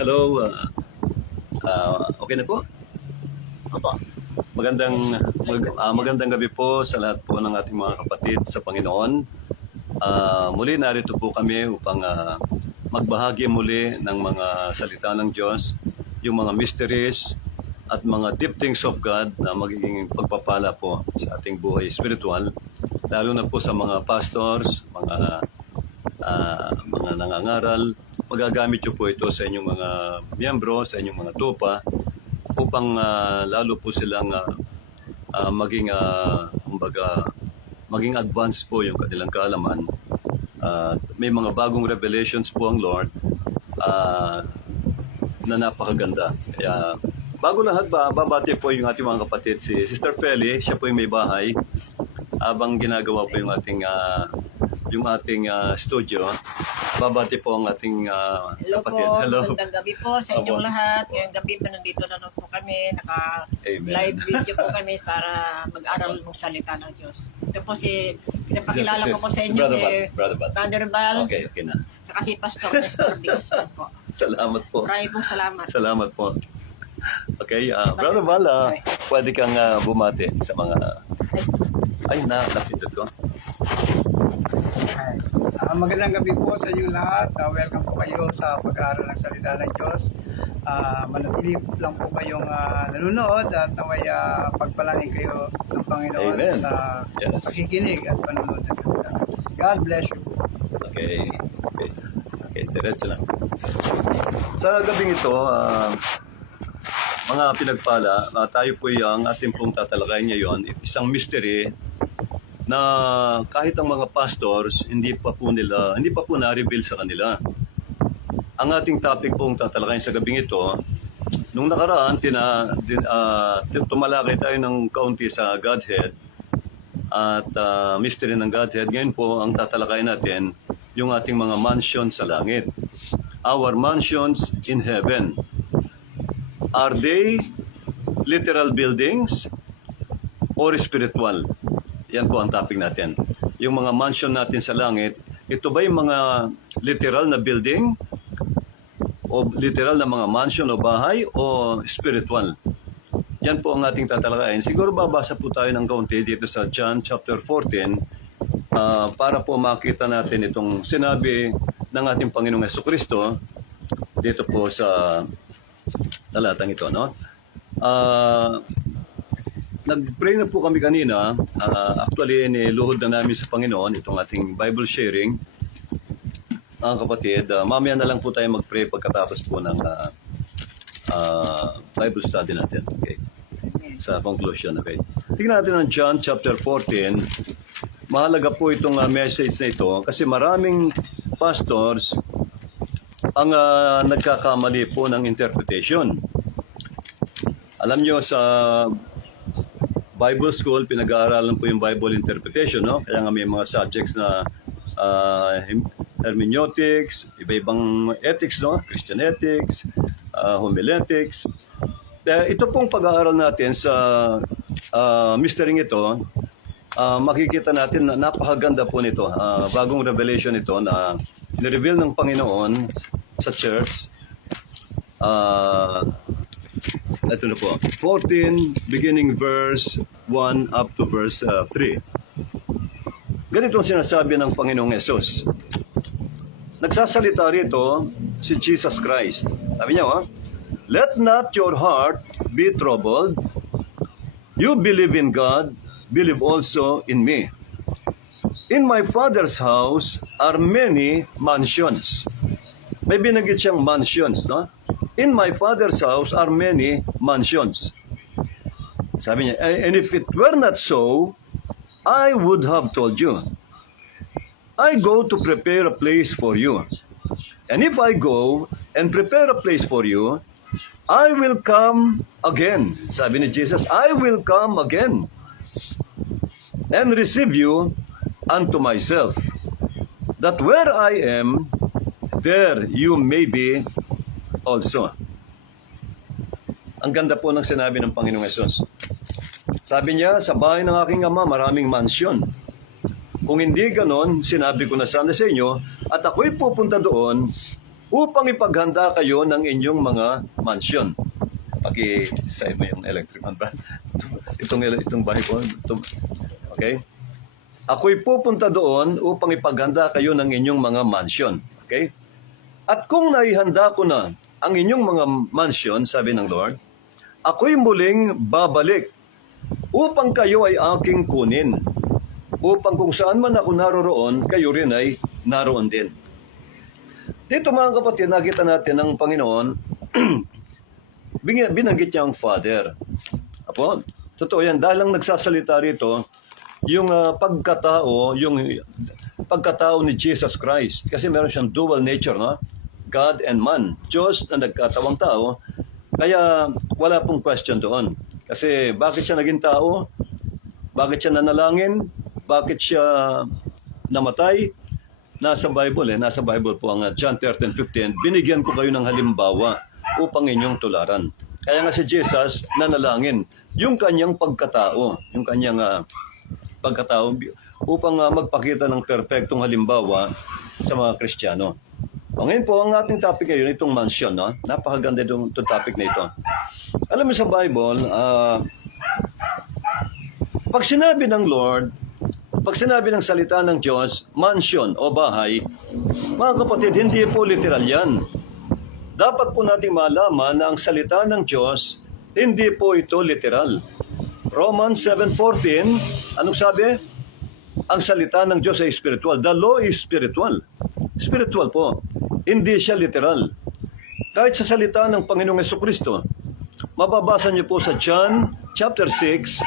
Hello, okay na po? Opo. Magandang gabi po sa lahat po ng ating mga kapatid sa Panginoon. Muli narito po kami upang magbahagi muli ng mga salita ng Diyos, yung mga mysteries at mga deep things of God na magiging pagpapala po sa ating buhay spiritual, lalo na po sa mga pastors, mga nangangaral. Magagamit nyo po ito sa inyong mga miyembro, sa inyong mga tupa, upang lalo po silang maging advanced po yung kanilang kaalaman. May mga bagong revelations po ang Lord na napakaganda. Kaya bago lahat babati po yung ating mga kapatid, si Sister Feli, siya po yung may bahay, habang ginagawa po yung ating studio. Babati po ang ating Hello kapatid. po, Hello. magandang gabi po sa inyong lahat. Ngayong gabi po nandito na po kami, naka-live video po kami para mag-aral ng salita ng Diyos. Ito po pinapakilala ko po sa inyo Brother Bat. Brother Bal, Okay na. saka si Pastor Nestor de Guzman po. Salamat po. Maraming pong salamat. Salamat po. Okay, Brother Bal, pwede kang bumati sa mga... Ay, napindot ko. Magandang gabi po sa inyo lahat. Welcome po kayo sa pag-aaral ng salita ng Diyos. Manatili lang po kayong nanonood at naway pagpalain kayo ng Panginoon. Amen. Sa Yes. pakikinig at panonood ng salita ng Diyos. God bless you. Okay, diretso lang. Sa gabing ito, mga pinagpala, tayo po yung ating pong tatalakayin ngayon, isang mystery na kahit ang mga pastors hindi pa po na-reveal sa kanila. Ang ating topic pong tatalakayin sa gabing ito, nung nakaraan tumalakay tayo ng kaunti sa Godhead at mystery ng Godhead. Ngayon po ang tatalakayin natin yung ating mga mansion sa langit. Our mansions in heaven. Are they literal buildings or spiritual? Yan po ang topic natin. Yung mga mansion natin sa langit, ito ba yung mga literal na building? O literal na mga mansion o bahay? O spiritual? Yan po ang ating tatalakayin. Siguro babasa po tayo ng kaunti dito sa John chapter 14 para po makita natin itong sinabi ng ating Panginoong Jesucristo dito po sa talatang ito, no? Nag-pray na po kami kanina. Actually, niluhod na namin sa Panginoon itong ating Bible sharing. Mga kapatid, mamaya na lang po tayo mag-pray pagkatapos po ng Bible study natin. Okay? Sa conclusion, okay? Tingnan natin ang John chapter 14. Mahalaga po itong message na ito kasi maraming pastors ang nagkakamali po ng interpretation. Alam nyo, sa Bible School, pinag-aaralan po yung Bible interpretation, no? Kaya nga may mga subjects na hermeneutics, iba-ibang ethics, no? Christian ethics, homiletics. Ito pong pag-aaral natin sa mystery ito, makikita natin na napakaganda po nito. Bagong revelation ito na nireveal ng Panginoon sa church. Ito na po, 14, beginning verse 1 up to verse 3. Ganito ang sinasabi ng Panginoong Yesus. Nagsasalita rito si Jesus Christ. Sabi niya, let not your heart be troubled. You believe in God, believe also in me. In my Father's house are many mansions. May binanggit siyang mansions, no? In my Father's house are many mansions. Sabi niya, and if it were not so, I would have told you. I go to prepare a place for you. And if I go and prepare a place for you, I will come again. Sabi ni Jesus, I will come again and receive you unto myself, that where I am, there you may be also. Ang ganda po ng sinabi ng Panginoong Hesus. Sabi niya, sa bahay ng aking ama, maraming mansyon. Kung hindi ganon, sinabi ko na sana sa inyo, at ako'y pupunta doon upang ipaghanda kayo ng inyong mga mansion. Paki-sign mo yung electric man, Brad. Itong Bible. Okay? Ako'y pupunta doon upang ipaghanda kayo ng inyong mga mansion. Okay? At kung naihanda ko na ang inyong mga mansion, sabi ng Lord, ako'y muling babalik upang kayo ay aking kunin. Upang kung saan man ako naroroon, kayo rin ay naroon din. Dito mga kapatid, nakita natin ang Panginoon, binanggit niya ang Father. Apo, totoo yan, dahil lang nagsasalita rito, yung pagkatao ni Jesus Christ. Kasi meron siyang dual nature, no? God and man. Diyos na nagkatawang tao, kaya wala pong question doon. Kasi bakit siya naging tao? Bakit siya nanalangin? Bakit siya namatay? Nasa Bible po ang John 13:15. Binigyan ko kayo ng halimbawa upang inyong tularan. Kaya nga si Jesus nanalangin yung kanyang pagkatao, upang magpakita ng perpektong halimbawa sa mga Kristiyano. Ngayon po, ang ating topic ngayon, itong mansion, no? Napakaganda itong topic na ito. Alam mo sa Bible, pag sinabi ng Lord, pag sinabi ng salita ng Diyos, mansion o bahay, mga kapatid, hindi po literal yan. Dapat po nating malaman na ang salita ng Diyos, hindi po ito literal. Romans 7:14, anong sabi? Ang salita ng Diyos ay spiritual. The law is spiritual. Spiritual po. Hindi siya literal. Kahit sa salita ng Panginoong Jesucristo, mababasa niyo po sa John chapter 6,